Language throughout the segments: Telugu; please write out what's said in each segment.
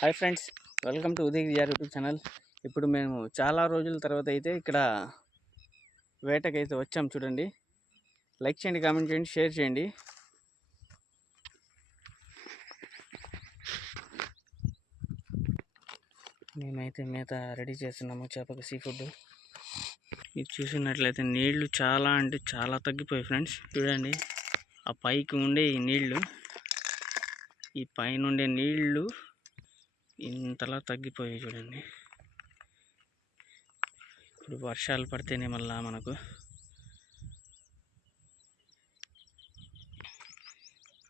Hi friends welcome to Uday Vijay YouTube channel. ఇప్పుడు మేము చాలా రోజుల తర్వాత అయితే ఇక్కడ వేటకైతే వచ్చాం చూడండి. లైక్ చేయండి కామెంట్ చేయండి షేర్ చేయండి. మేమైతే మేత రెడీ చేస్తున్నాము చేపకు సీ ఫుడ్ ఇది చూసినట్లయితే నీళ్ళు చాలా అంటే చాలా తగ్గిపోయాయి ఫ్రెండ్స్. చూడండి ఆ పైకి ఉండే ఈ నీళ్ళు ఈ పైన ఉండే నీళ్ళు ఇంతలా తగ్గిపోయాయి చూడండి. ఇప్పుడు వర్షాలు పడితేనే మళ్ళా మనకు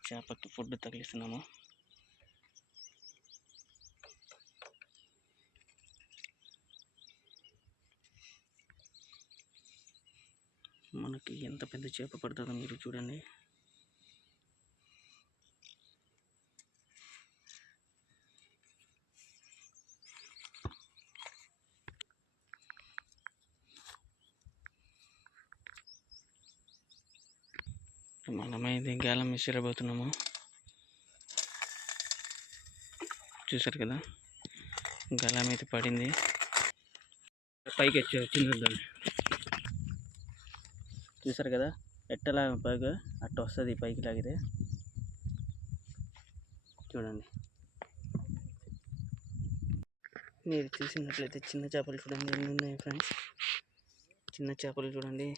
చేపకి ఫుడ్ తగిలిస్తున్నాము. మనకి ఎంత పెద్ద చేప పడుతుందో మీరు చూడండి. మనమైతే గాలం విసిరబోతున్నాము చూసారు కదా? గాలం అయితే పడింది. పైకి వచ్చి వచ్చింది చూసారు కదా? ఎట్టలా పైగా అట్ట వస్తుంది పైకి లాగితే. చూడండి. మీరు చూసినట్లయితే చిన్న చేపలు చూడండి. ఎన్ని ఉన్నాయి ఫ్రెండ్స్? చిన్న చేపలు చూడండి.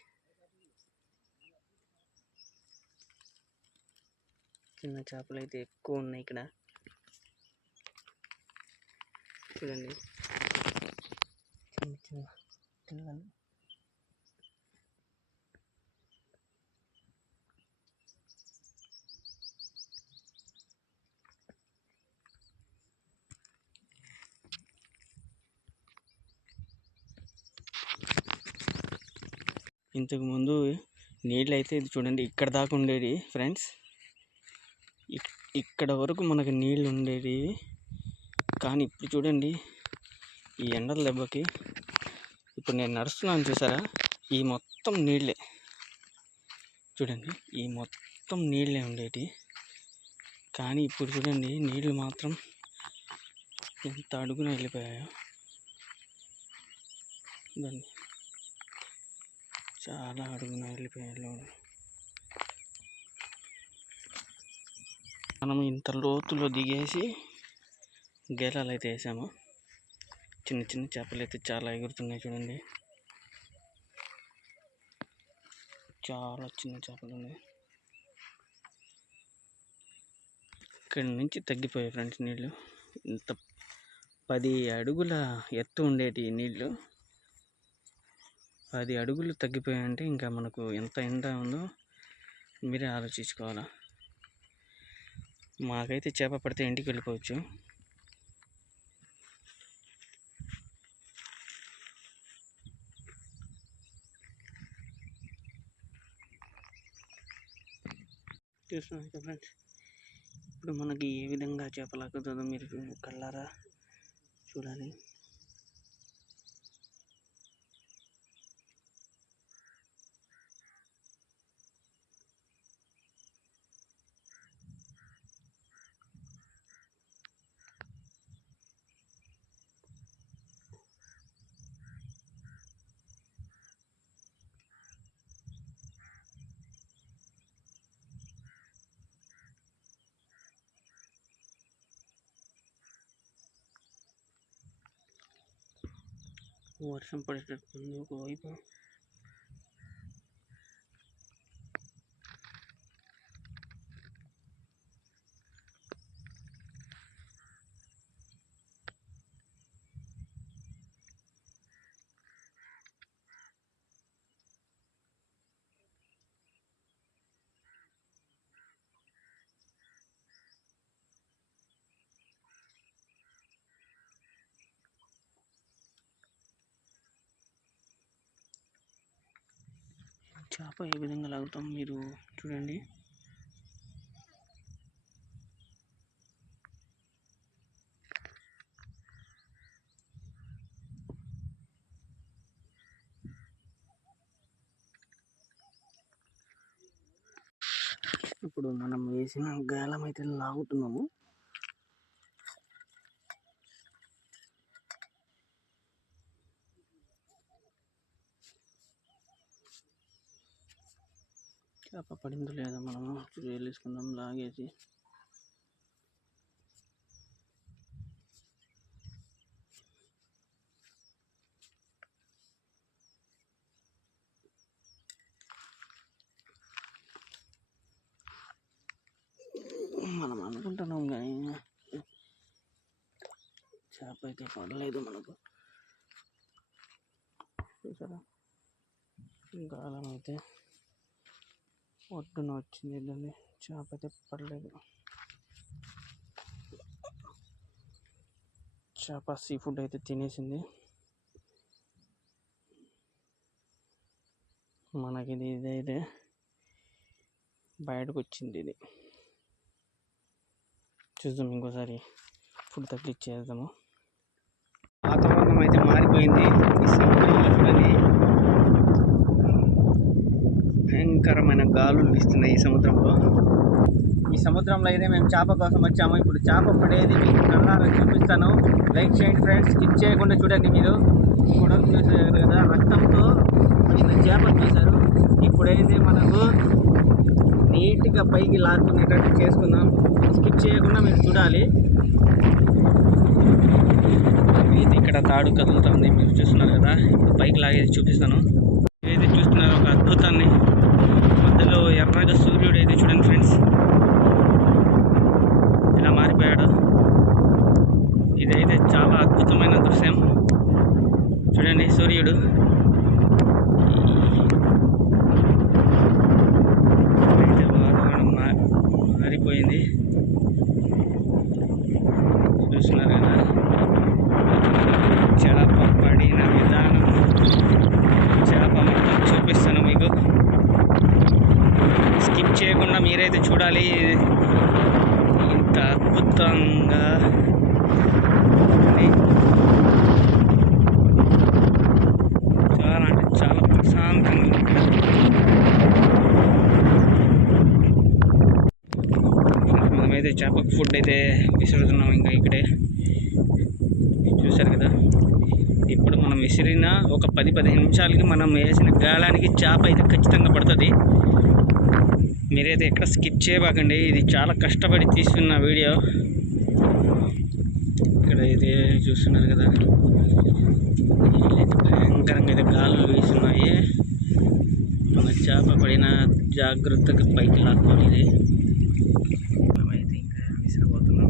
చిన్న చేపలు అయితే ఎక్కువ ఉన్నాయి ఇక్కడ. చూడండి. చిన్న చిన్న పిల్లలు. ఇంతకు ముందు నీళ్ళు అయితే ఇది చూడండి ఇక్కడ దాకా ఉండేది ఫ్రెండ్స్. ఇక్కడ వరకు మనకి నీళ్ళు ఉండేవి. కానీ ఇప్పుడు చూడండి ఈ ఎండల దెబ్బకి ఇప్పుడు నేను నడుస్తున్నాను చూసారా? ఈ మొత్తం నీళ్ళే. చూడండి ఈ మొత్తం నీళ్ళే ఉండేటి. కానీ ఇప్పుడు చూడండి నీళ్ళు మాత్రం ఎంత అడుగున వెళ్ళిపోయాయో. చూడండి చాలా అడుగున వెళ్ళిపోయాయి మనం ఇంత లోతులో దిగేసి గేలాలు అయితే వేసాము. చిన్న చిన్న చేపలు అయితే చాలా ఎగురుతున్నాయి చూడండి. చాలా చిన్న చేపలు ఉన్నాయి. ఇక్కడి నుంచి తగ్గిపోయాయి ఫ్రెండ్స్ నీళ్ళు ఇంత పది అడుగుల ఎత్తు ఉండేటి నీళ్ళు పది అడుగులు తగ్గిపోయాయంటే ఇంకా మనకు ఎంత ఎండ ఉందో మీరే ఆలోచించుకోవాలా. మాకైతే చేప పడితే ఇంటికి వెళ్ళిపోవచ్చు. చూస్తున్నాం కదా ఫ్రెండ్స్ ఇప్పుడు మనకి ఏ విధంగా చేపలు ఆకుతుందో మీరు కళ్ళారా చూడాలి. वर्ष पड़ेटत्वं बंद वही तो। చేప ఏ విధంగా లాగుతాం మీరు చూడండి. ఇప్పుడు మనం వేసిన గాలం అయితే లాగుతున్నాము. చేప పడిందో లేదో మనము వేలేసుకుందాం లాగేసి. మనం అనుకుంటున్నాం కానీ చేప అయితే పడలేదు మనకు. చూసారా? గాలం అయితే ఒడ్డున వచ్చింది దాన్ని చేప అయితే పడలేదు చేప సీ ఫుడ్ అయితే తినేసింది. మనకి ఇది ఇదైతే బయటకు వచ్చింది ఇది. చూద్దాం ఇంకోసారి ఫుడ్ తగ్గించేద్దాము. వాతావరణం అయితే మారిపోయింది. ఈ సముద్రంలో చూడండి భయంకరమైన గాలులు వీస్తున్నాయి ఈ సముద్రంలో. ఈ సముద్రంలో అయితే మేము చేప కోసం వచ్చాము. ఇప్పుడు చేప పడేది మీకు కళ్ళారా చూపిస్తాను. లైక్ చేయండి ఫ్రెండ్స్ స్కిప్ చేయకుండా చూడండి మీరు. కూడా చూసారు కదా రక్తంతో పడిన చేపలు చూశారు. ఇప్పుడైతే మనకు నీట్గా పైకి లాక్కునేటట్టు చేసుకుందాం. స్కిప్ చేయకుండా మీరు చూడాలి. ఇది ఇక్కడ తాడు కదులుతుంది. మీరు చూస్తున్నారు కదా ఇప్పుడు పైకి లాగేది చూపిస్తాను. ఏదైతే చూస్తున్నారు ఒక అద్భుతాన్ని మధ్యలో ఎర్రగా సూర్యుడు అయితే చూడండి ఫ్రెండ్స్ ఇలా మారిపోయాడు ఇదైతే చాలా అద్భుతమైన దృశ్యం చూడండి సూర్యుడు అయితే వాతావరణం మా- మారిపోయింది చూస్తున్నారు కదా. చేప పడిన విధానం. చేప మొత్తం చూపిస్తాను మీకు. స్కిప్ చేయకుండా మీరైతే చూడాలి. ఇంత అద్భుతంగా ఉంది. చాలా అంటే చాలా ప్రశాంతంగా ఉంది ఇక్కడ మేమైతే చేపకు ఫుడ్ అయితే విసురుతున్నాం ఇంకా ఇక్కడే. చూశారు కదా? ఇప్పుడు మనం విసిరిన ఒక పది పదిహేను నిమిషాలకి మనం వేసిన గాలానికి చేప అయితే ఖచ్చితంగా పడుతుంది. మీరైతే ఎక్కడ స్కిప్ చేయబాకండి. ఇది చాలా కష్టపడి తీస్తున్న వీడియో. ఇక్కడ అయితే చూస్తున్నారు కదా? భయంకరంగా అయితే గాలులు వీస్తున్నాయి. మన చేప పడిన జాగ్రత్తగా పైకి లాక్కొని ఇది మనమైతే ఇంకా విసిరబోతున్నాం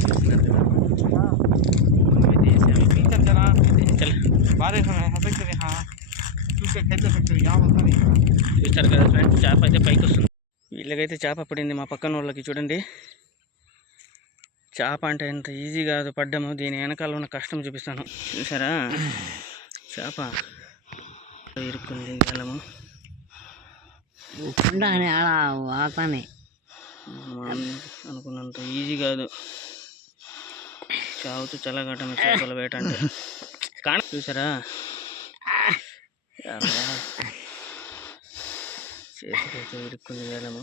చూస్తున్నారు కదా మనమైతే వేసాము చూస్తారు కదా ఫ్రెండ్స్ చేప అయితే పైకి వస్తుంది వీళ్ళకైతే చేప పడింది మా పక్కన వాళ్ళకి చూడండి. చేప అంటే ఎంత ఈజీ కాదు పడ్డము. దీని వెనకాల ఉన్న కష్టం చూపిస్తాను. చూసారా? చేప ఇరుక్కుంది గలము అనుకున్నంత ఈజీ కాదు. చావుతూ చల్లగట్టమే చేపల వేట అంటే. కానీ చూసారా చేతికైతే ఇరుక్కుంది గలము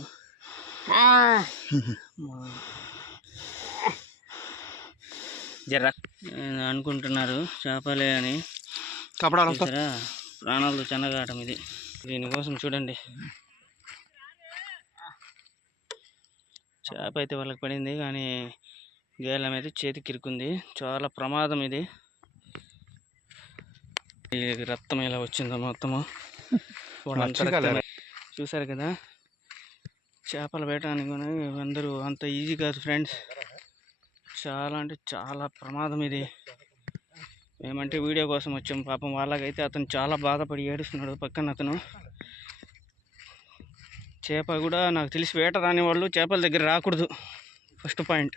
మా- జర అనుకుంటున్నారు చేపలే అని. చూసారా ప్రాణాలతో చెన్నగాటం ఇది. దీనికోసం చూడండి. చేప అయితే వాళ్ళకి పడింది కానీ గేలం అయితే చేతికి ఇరుకుంది చాలా ప్రమాదం ఇది. ఈ రక్తం ఎలా వచ్చిందో మొత్తము. చూసారు కదా? చేపలు వేయటానికి అందరూ అంత ఈజీ కాదు ఫ్రెండ్స్ చాలా అంటే చాలా ప్రమాదం ఇది. మేమంటే వీడియో కోసం వచ్చాం. పాపం వాళ్ళకైతే అతను చాలా బాధపడి ఏడుస్తున్నాడు పక్కన అతను. చేప కూడా నాకు తెలిసి వేట రాని వాళ్ళు చేపల దగ్గర రాకూడదు. First point